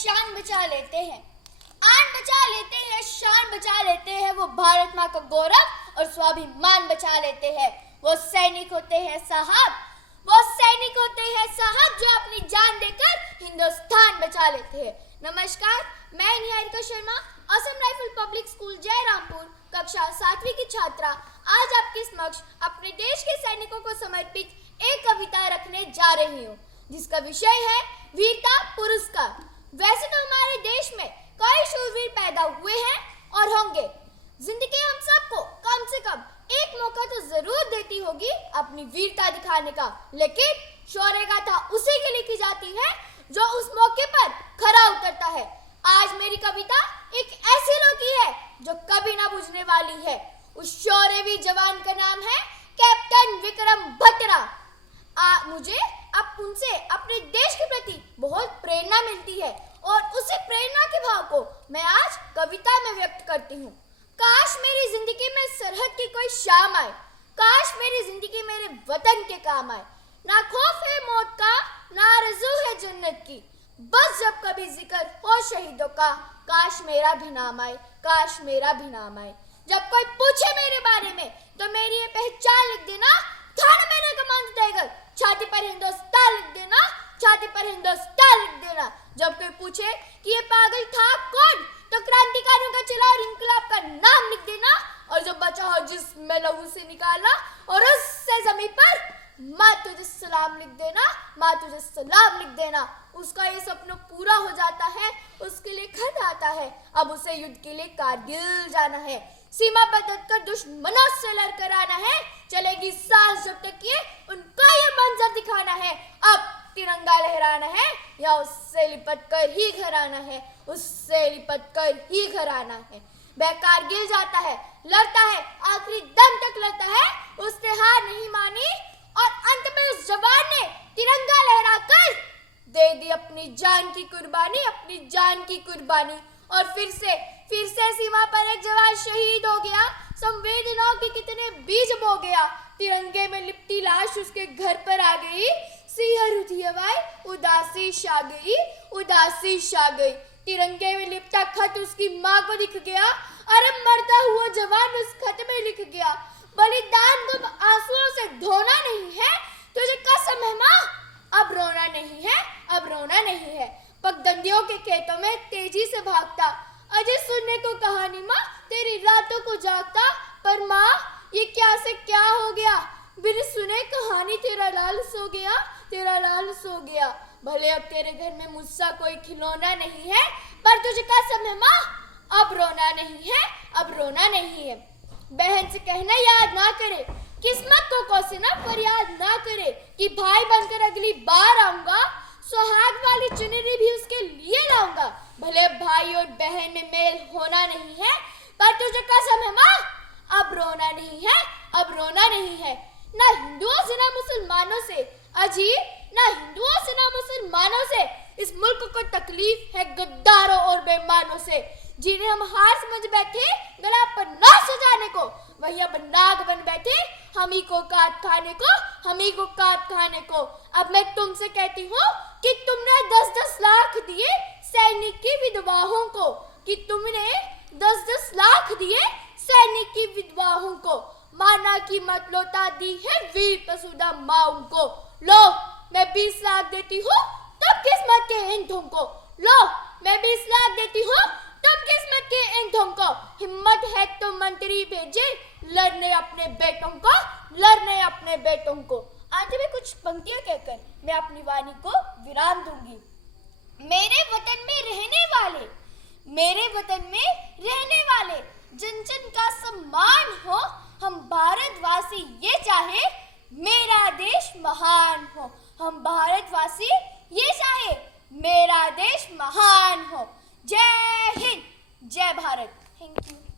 शान बचा लेते हैं, आन बचा लेते हैं, शान बचा लेते हैं। वो भारत माँ का गौरव और स्वाभिमान बचा लेते हैं। वो सैनिक होते हैं साहब, वो सैनिक होते हैं साहब जो अपनी जान देकर हिंदुस्तान बचा लेते हैं। नमस्कार, मैं Niharika Sharma, Assam rifle public school Jayrampur कक्षा 7वीं की छात्रा आज आपके समक्ष अपने देश के सैनिकों को समर्पित एक कविता रखने जा रही हूँ, जिसका विषय है वीरता पुरस्कार। वैसे तो हमारे देश में कई शूरवीर पैदा हुए हैं और होंगे। जिंदगी हम सबको कम से कम एक मौका तो जरूर देती होगी अपनी वीरता दिखाने का, लेकिन शौर्य गाथा उसी के लिखी जाती है जो उस मौके पर खरा उतरता है। आज मेरी कविता एक ऐसे लोग की है जो कभी ना बुझने वाली है। उस शौर्यवीर जवान का नाम है कैप्टन विक्रम बत्रा। मुझे अब उनसे अपने देश के प्रति बहुत प्रेरणा मिलती है और उसी प्रेरणा के भाव को मैं आज कविता में व्यक्त करती हूँ। काश मेरी जिंदगी में सरहद की कोई शाम आए, काश मेरी जिंदगी मेरे वतन के काम आए। ना खौफ है मौत का, ना आरज़ू है जन्नत की, बस जब कभी जिक्र हो शहीदों का, काश मेरा भी नाम आए, काश मेरा भी नाम आए। जब कोई पूछे मेरे बारे में तो मेरी ये पहचान लिख देना, थाना मेरा कमांड टाइगर, छाती पर हिंदुस्तान लिख देना, छाती पर हिंदुस्तान लिख देना। जब कोई पूछे कि ये पागल था कौन, तो क्रांतिकारियों का चला और इंकलाब का नाम लिख देना, और जो बचा हो जिसमें लहू से निकाला और उससे जमीन पर माँ तुझे सलाम लिख देना, माँ तुझे सलाम लिख देना। उसका ये सपना पूरा हो जाता है, उसके लिए खत आता है, अब उसे युद्ध के लिए कारगिल जाना है। सीमा पर डटकर दुश्मनों से लड़कर आना है, चलेगी सांस जब तक ये उनको ये मंजर दिखाना है। अब तिरंगा लहराना है या उससे लिपट कर ही घर आना है, उससे लिपट कर ही घर आना है। वह कारगिल जाता है, लड़ता है, आखिरी दम तक लड़ता है, उसने हार नहीं मानी और अंत में उस जवान ने तिरंगा लहराकर दे दी अपनी जान की कुर्बानी, अपनी जान की कुर्बानी। और फिर से सीमा पर एक जवान शहीद हो गया, संवेदनाओं के कितने बीज बो गया। तिरंगे में लिपटी लाश उसके घर पर आ गई, सिहर उठी हवाएं, उदासी छा गई, उदासी छा गई। तिरंगे में लिपटा खत उसकी माँ को दिख गया, अरे मरता हुआ जवान उस खत में लिख गया, बलिदान को आंसुओं से धोना नहीं है, तुझे कसम है माँ, अब रोना नहीं है, अब रोना नहीं है। पगडंडियों के खेतों में तेजी से भागता, अजय सुनने को कहानी माँ, तेरी रातों को जागता, पर माँ ये क्या से क्या हो गया, बिन सुने कहानी तेरा लाल सो गया, तेरा लाल सो गया। भले अब तेरे घर में मुझसा कोई खिलौना नहीं है, पर तुझे कसम है माँ, अब रोना नहीं है, अब रोना नहीं है। बहन से कहना याद ना करे, किस्मत को कोसे ना फरियाद ना करे, कि भाई बनकर अगली बार आऊंगा, सुहाग वाली चुनरी भी उसके लिए लाऊंगा। भले भाई और बहन में मेल होना नहीं है, पर तुझे कसम है माँ, अब रोना नहीं है, अब रोना नहीं है। ना हिंदुओं से ना मुसलमानों से, अजी ना हिंदुओं से ना मुसलमानों से, इस मुल्क को तकलीफ है गद्दारों और बेईमानों से, जिन्हें हम हार समझ बैठे गला पर ना सजाने को, वही अब नाग बन बैठे हम ही को काट खाने को, हम ही को काट खाने को। अब मैं तुमसे कहती हूँ कि तुमने 10-10 लाख दिए सैनिक की विधवाओं को, कि तुमने 10-10 लाख दिए सैनिक की विधवाओं को, माना की मत लौटा दी है वीर कसुदा माओं को। लो मैं 20 लाख देती हूँ तब किस्मत के इन तुमको, लो मैं 20 लाख देती हूँ तब किस्मत के इन तुमको। हिम्मत है तो मंत्री भेजे लड़ने अपने बेटों को, लड़ने अपने बेटों को। आज भी कुछ पंक्तियां कहकर मैं अपनी वाणी को विराम दूंगी। मेरे वतन में रहने वाले, मेरे वतन में रहने वाले, जन जन का सम्मान हो, हम भारतवासी ये चाहे मेरा देश महान हो, हम भारतवासी ये चाहे मेरा देश महान हो। जय हिंद, जय भारत। Thank you.